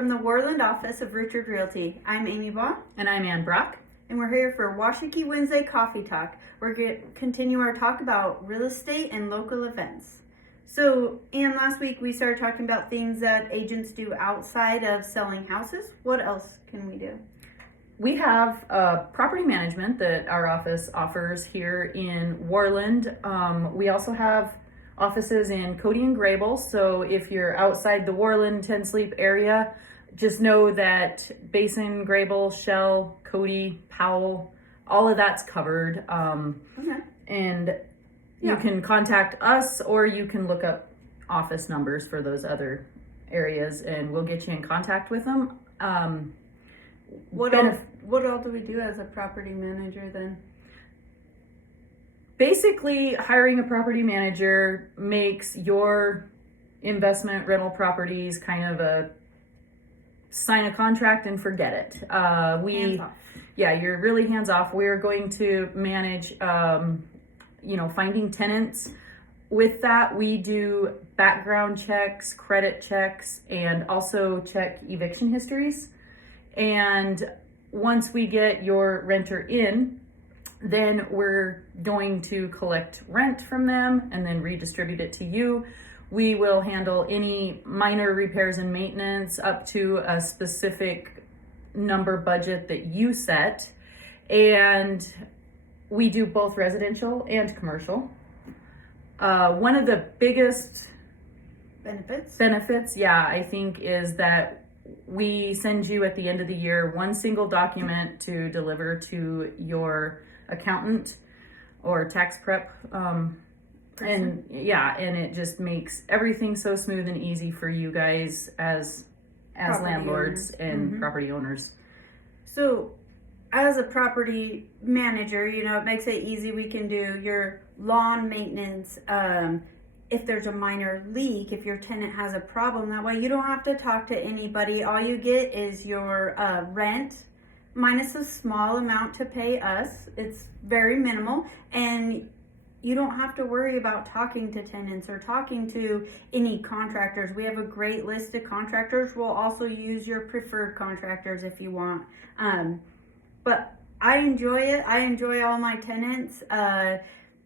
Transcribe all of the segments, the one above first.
from the Worland office of Richard Realty. I'm Amy Baugh. And I'm Ann Brock. And we're here for Washakie Wednesday Coffee Talk. We're going to continue our talk about real estate and local events. So, Ann, last week we started talking about things that agents do outside of selling houses. What else can we do? We have property management that our office offers here in Worland. We also have offices in Cody and Grable. So if you're outside the Worland 10 Sleep area, just know that Basin, Grable, Shell, Cody, Powell, all of that's covered. And you can contact us, or you can look up office numbers for those other areas and we'll get you in contact with them. What all do we do as a property manager then? Basically, hiring a property manager makes your investment rental properties kind of a sign a contract and forget it. Hands off. Yeah, you're really hands off. We're going to manage, finding tenants. With that, we do background checks, credit checks, and also check eviction histories. And once we get your renter in, then we're going to collect rent from them and then redistribute it to you. We will handle any minor repairs and maintenance up to a specific number budget that you set. And we do both residential and commercial. One of the biggest benefits, I think, is that we send you at the end of the year one single document to deliver to your accountant or tax prep, and it just makes everything so smooth and easy for you guys as landlords and property owners. So as a property manager, it makes it easy. We can do your lawn maintenance, if there's a minor leak, if your tenant has a problem. That way you don't have to talk to anybody. All you get is your rent minus a small amount to pay us. It's very minimal, and you don't have to worry about talking to tenants or talking to any contractors. We have a great list of contractors. We'll also use your preferred contractors if you want. But I enjoy it. I enjoy all my tenants.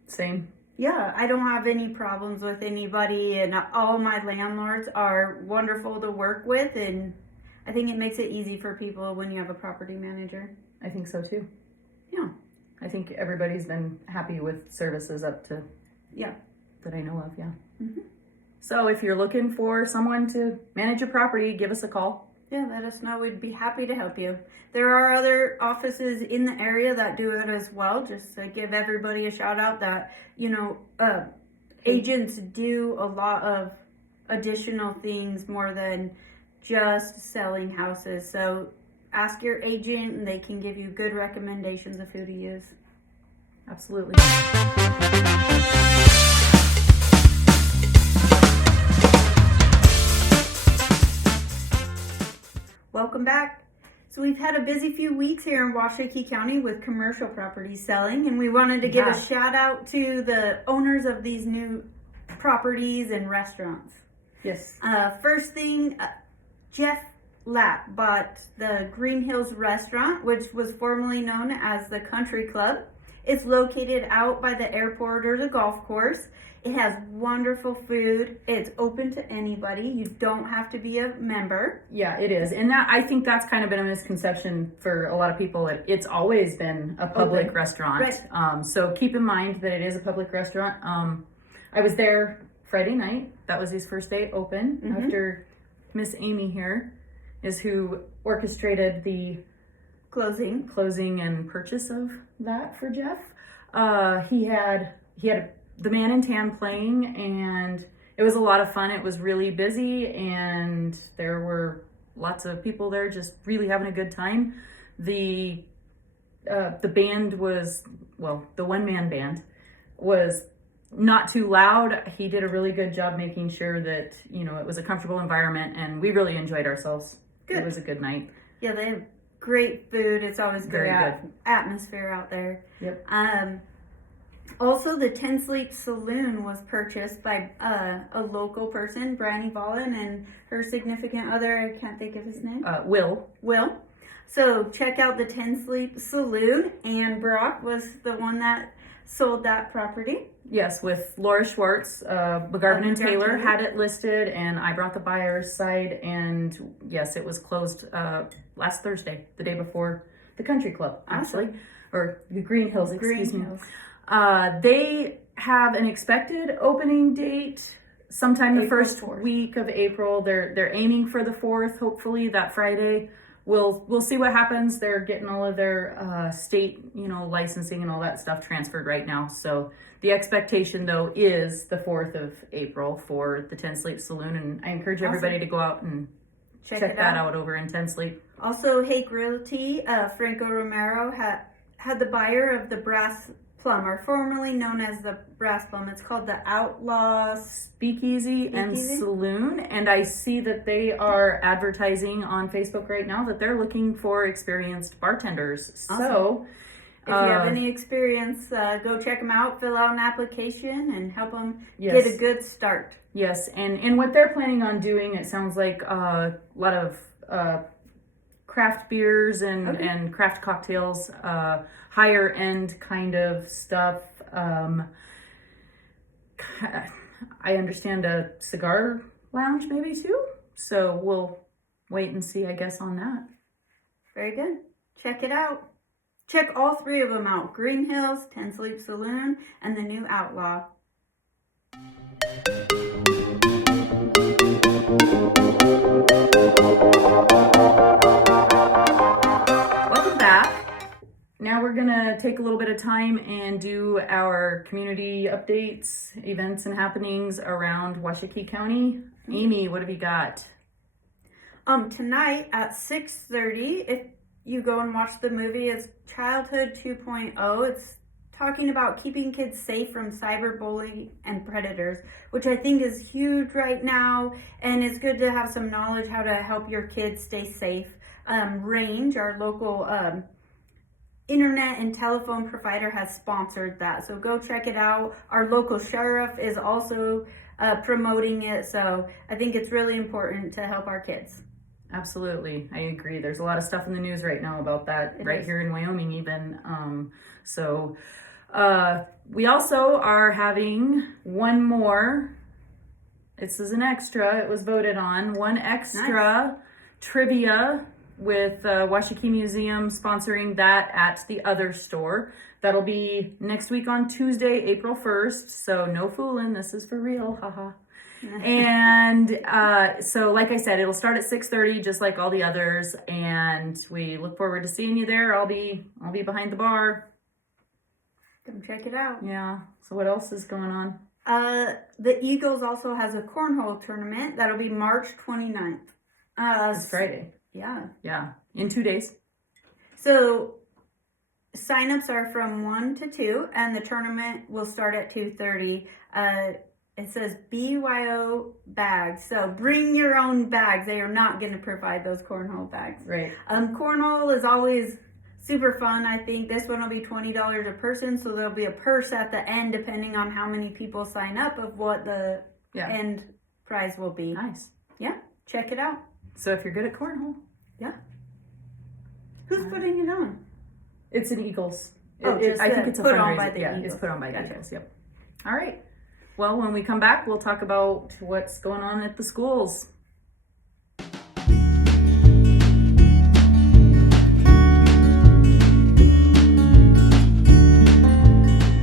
Same. Yeah, I don't have any problems with anybody, and all my landlords are wonderful to work with, and I think it makes it easy for people when you have a property manager. I think so too. Yeah. I think everybody's been happy with services up to that I know of, yeah. Mm-hmm. So if you're looking for someone to manage a property, give us a call. Yeah, let us know. We'd be happy to help you. There are other offices in the area that do it as well. Just to give everybody a shout out that, agents do a lot of additional things more than just selling houses. So ask your agent and they can give you good recommendations of who to use. Absolutely. Welcome back. So we've had a busy few weeks here in Washakie County with commercial properties selling, and we wanted to give a shout out to the owners of these new properties and restaurants. Yes. First thing, Jeff Lapp bought the Green Hills restaurant, which was formerly known as the Country Club. It's located out by the airport or the golf course. It has wonderful food. It's open to anybody. You don't have to be a member. Yeah, it is. And I think that's kind of been a misconception for a lot of people. It's always been a public restaurant. Right. So keep in mind that it is a public restaurant. I was there Friday night. That was his first day open after Miss Amy here is who orchestrated the closing and purchase of that for Jeff. He had the Man in Tan playing, and it was a lot of fun. It was really busy, and there were lots of people there just really having a good time. The band was, the one-man band was not too loud. He did a really good job making sure that, it was a comfortable environment, and we really enjoyed ourselves. Good. It was a good night. Yeah, they have great food. It's always Very good atmosphere out there. Yep. Also, the 10 Sleep Saloon was purchased by a local person, Bryony Vollen, and her significant other, I can't think of his name. Will. So check out the 10 Sleep Saloon, and Brock was the one that sold that property. Yes, with Laura Schwartz, McGarvin and Taylor had it listed, and I brought the buyer's side, and yes, it was closed last Thursday, the day before the country club, actually, or the Green Hills, excuse me. They have an expected opening date sometime the first 4th. week of April. They're aiming for the 4th, hopefully that Friday. We'll see what happens. They're getting all of their state, licensing and all that stuff transferred right now. So the expectation though is the 4th of April for the 10 Sleep Saloon, and I encourage everybody to go out and check that out over in 10 Sleep. Also, Hake Realty, Franco Romero had the buyer of the Brass Plum, or formerly known as the Brass Plum. It's called the Outlaw Speakeasy and Saloon, and I see that they are advertising on Facebook right now that they're looking for experienced bartenders. Awesome. So if you have any experience, go check them out, fill out an application, and help them get a good start. Yes, and what they're planning on doing, it sounds like a lot of craft beers and craft cocktails, higher end kind of stuff. I understand a cigar lounge maybe too. So we'll wait and see, I guess, on that. Very good. Check it out. Check all 3 of them out. Green Hills, 10 Sleep Saloon, and the new Outlaw. Welcome back. Now we're gonna take a little bit of time and do our community updates, events and happenings around Washakie County. Amy, what have you got? Tonight at 6:30, if you go and watch the movie, it's Childhood 2.0. It's talking about keeping kids safe from cyberbullying and predators, which I think is huge right now, and it's good to have some knowledge how to help your kids stay safe. Range, our local internet and telephone provider, has sponsored that, so go check it out. Our local sheriff is also promoting it, so I think it's really important to help our kids. Absolutely, I agree. There's a lot of stuff in the news right now about that, here in Wyoming even. We also are having one more. This is an extra. It was voted on. One extra trivia with Washakie Museum sponsoring that at the other store. That'll be next week on Tuesday, April 1st. So no fooling. This is for real. Haha. And so like I said, it'll start at 6:30 just like all the others, and we look forward to seeing you there. I'll be behind the bar. Come check it out. Yeah. So what else is going on? The Eagles also has a cornhole tournament that'll be March 29th. It's Friday. Yeah. In 2 days. So signups are from 1 to 2, and the tournament will start at 2:30. It says BYO bags, so bring your own bags. They are not going to provide those cornhole bags. Right. Cornhole is always super fun. I think this one will be $20 a person, so there'll be a purse at the end depending on how many people sign up of what the end prize will be. Nice. Yeah, check it out. So if you're good at cornhole. Yeah. Who's putting it on? It's an Eagles. I think it's put on by the Eagles. It's put on by the Eagles. Yep. All right. Well, when we come back, we'll talk about what's going on at the schools.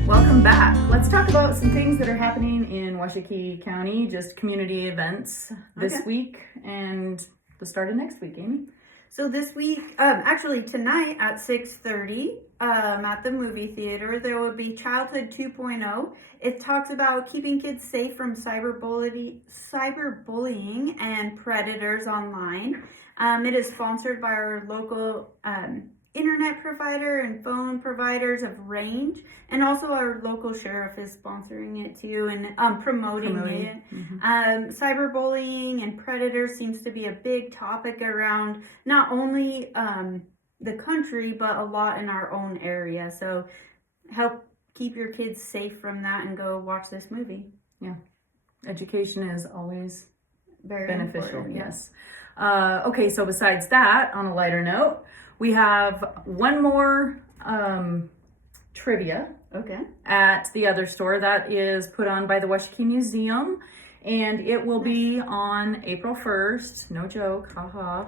Welcome back. Let's talk about some things that are happening in Washakie County, just community events this week and the start of next week, Amy. So this week, actually tonight at 6:30, at the movie theater, there will be Childhood 2.0. It talks about keeping kids safe from cyberbullying and predators online. It is sponsored by our local internet provider and phone providers of Range, and also our local sheriff is sponsoring it too and promoting it. Mm-hmm. Cyberbullying and predators seems to be a big topic around not only the country but a lot in our own area, so help keep your kids safe from that and go watch this movie. Yeah. Education is always Very beneficial. important, Yes. Okay, so besides that, on a lighter note, we have one more trivia Okay. at the other store that is put on by the Washakie Museum, and it will be on April 1st. No joke, haha.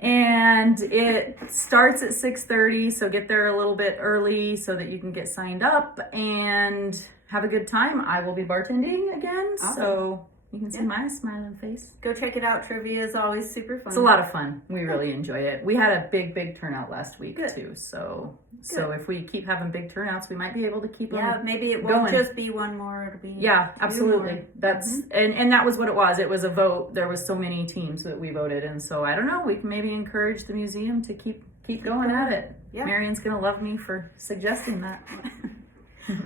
And it starts at 6:30, so get there a little bit early so that you can get signed up and have a good time. I will be bartending again, so you can see my smiling face. Go check it out. Trivia is always super fun. It's a lot of fun. We really enjoy it. We had a big turnout last week too. So if we keep having big turnouts, we might be able to keep them maybe it going. won't just be one more. It'll be absolutely. more. That's and that was what it was. It was a vote. There was so many teams that we voted, and so I don't know. We can maybe encourage the museum to keep going at it. Yeah. Marion's gonna love me for suggesting that.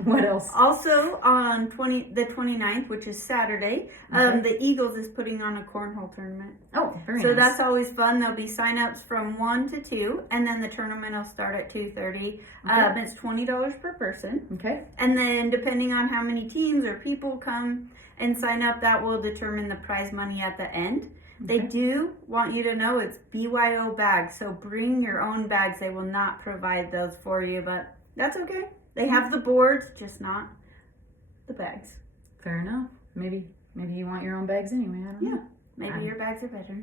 What else? Also on the 29th, which is Saturday, the Eagles is putting on a cornhole tournament. Oh, very So nice. that's always fun. There'll be sign-ups from 1 to 2, and then the tournament will start at 2:30. It's $20 per person. Okay. And then depending on how many teams or people come and sign up, that will determine the prize money at the end. They do want you to know it's BYO bags, so bring your own bags. They will not provide those for you, but that's okay. They have the boards, just not the bags. Fair enough. Maybe you want your own bags anyway. I don't know. Maybe your bags are better.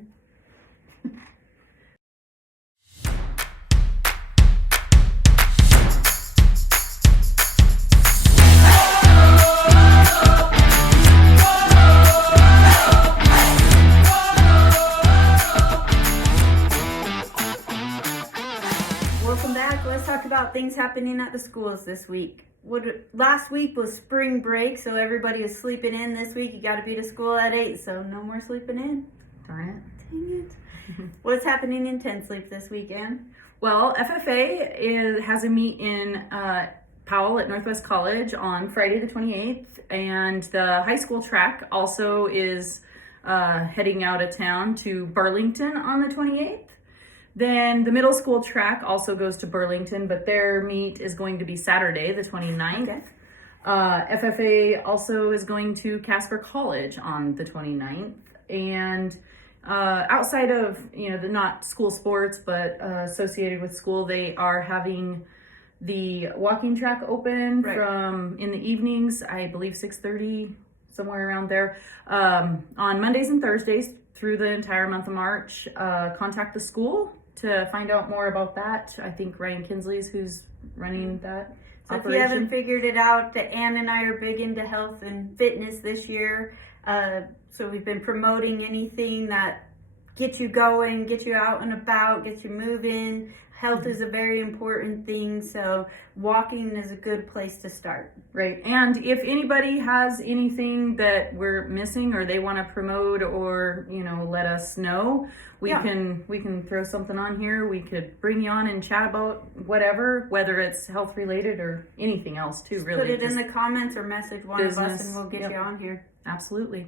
Welcome back. Let's talk about things happening at the schools this week. Last week was spring break, so everybody was sleeping in. This week you got to be to school at 8, so no more sleeping in. Darn it. Dang it. What's happening in 10 Sleep this weekend? Well, FFA has a meet in Powell at Northwest College on Friday the 28th, and the high school track also is heading out of town to Burlington on the 28th. Then the middle school track also goes to Burlington, but their meet is going to be Saturday the 29th. Okay. FFA also is going to Casper College on the 29th, and outside of, the not school sports, but associated with school, they are having the walking track open from in the evenings, I believe 6:30, somewhere around there, on Mondays and Thursdays through the entire month of March. Contact the school to find out more about that. I think Ryan Kinsley's who's running that. So if you haven't figured it out, Ann and I are big into health and fitness this year. So we've been promoting anything that gets you going, gets you out and about, gets you moving. Health is a very important thing, so walking is a good place to start. Right, and if anybody has anything that we're missing or they want to promote or, let us know, we can throw something on here. We could bring you on and chat about whatever, whether it's health related or anything else too, really. Put it in the comments or message one of us and we'll get you on here. Absolutely.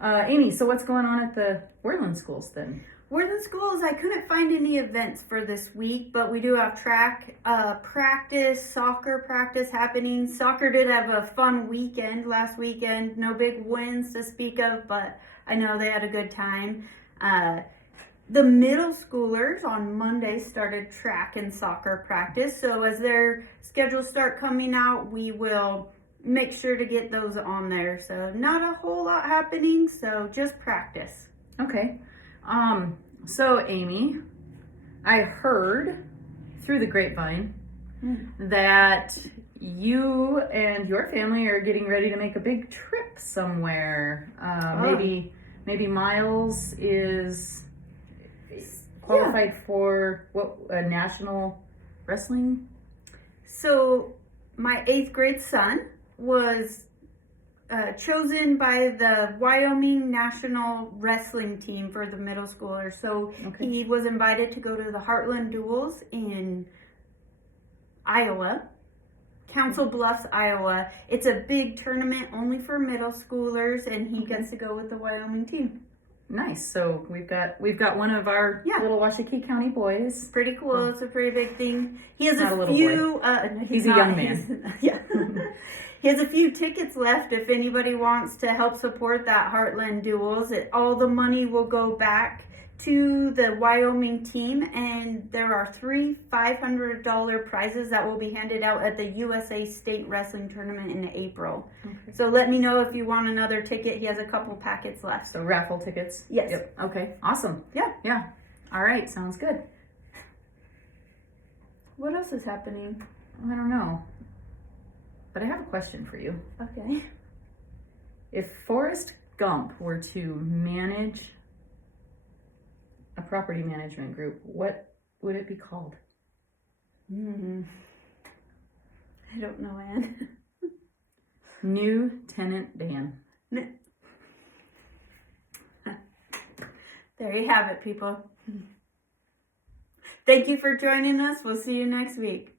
Amy, so what's going on at the Worland schools then? Worland schools, I couldn't find any events for this week, but we do have track practice, soccer practice happening. Soccer did have a fun weekend last weekend. No big wins to speak of, but I know they had a good time. The middle schoolers on Monday started track and soccer practice, so as their schedules start coming out, we will make sure to get those on there. So not a whole lot happening, so just practice. Okay. So Amy, I heard through the grapevine that you and your family are getting ready to make a big trip somewhere. Maybe Miles is qualified for a national wrestling. So my 8th grade son was chosen by the Wyoming National Wrestling Team for the middle schoolers. So he was invited to go to the Heartland Duels in Iowa, Council Bluffs, Iowa. It's a big tournament only for middle schoolers, and he gets to go with the Wyoming team. Nice. So we've got one of our little Washakie County boys. Pretty cool. It's a pretty big thing. He has Not a little few. boy. He's a young man. He has a few tickets left if anybody wants to help support that Heartland Duels. All the money will go back to the Wyoming team, and there are 3 $500 prizes that will be handed out at the USA State Wrestling Tournament in April. Okay. So let me know if you want another ticket. He has a couple packets left. So raffle tickets? Yes. Yep. Okay. Awesome. Yeah. Yeah. All right. Sounds good. What else is happening? I don't know. But I have a question for you. Okay. If Forrest Gump were to manage a property management group, what would it be called? I don't know, Anne. New Tenant Dan. There you have it, people. Thank you for joining us. We'll see you next week.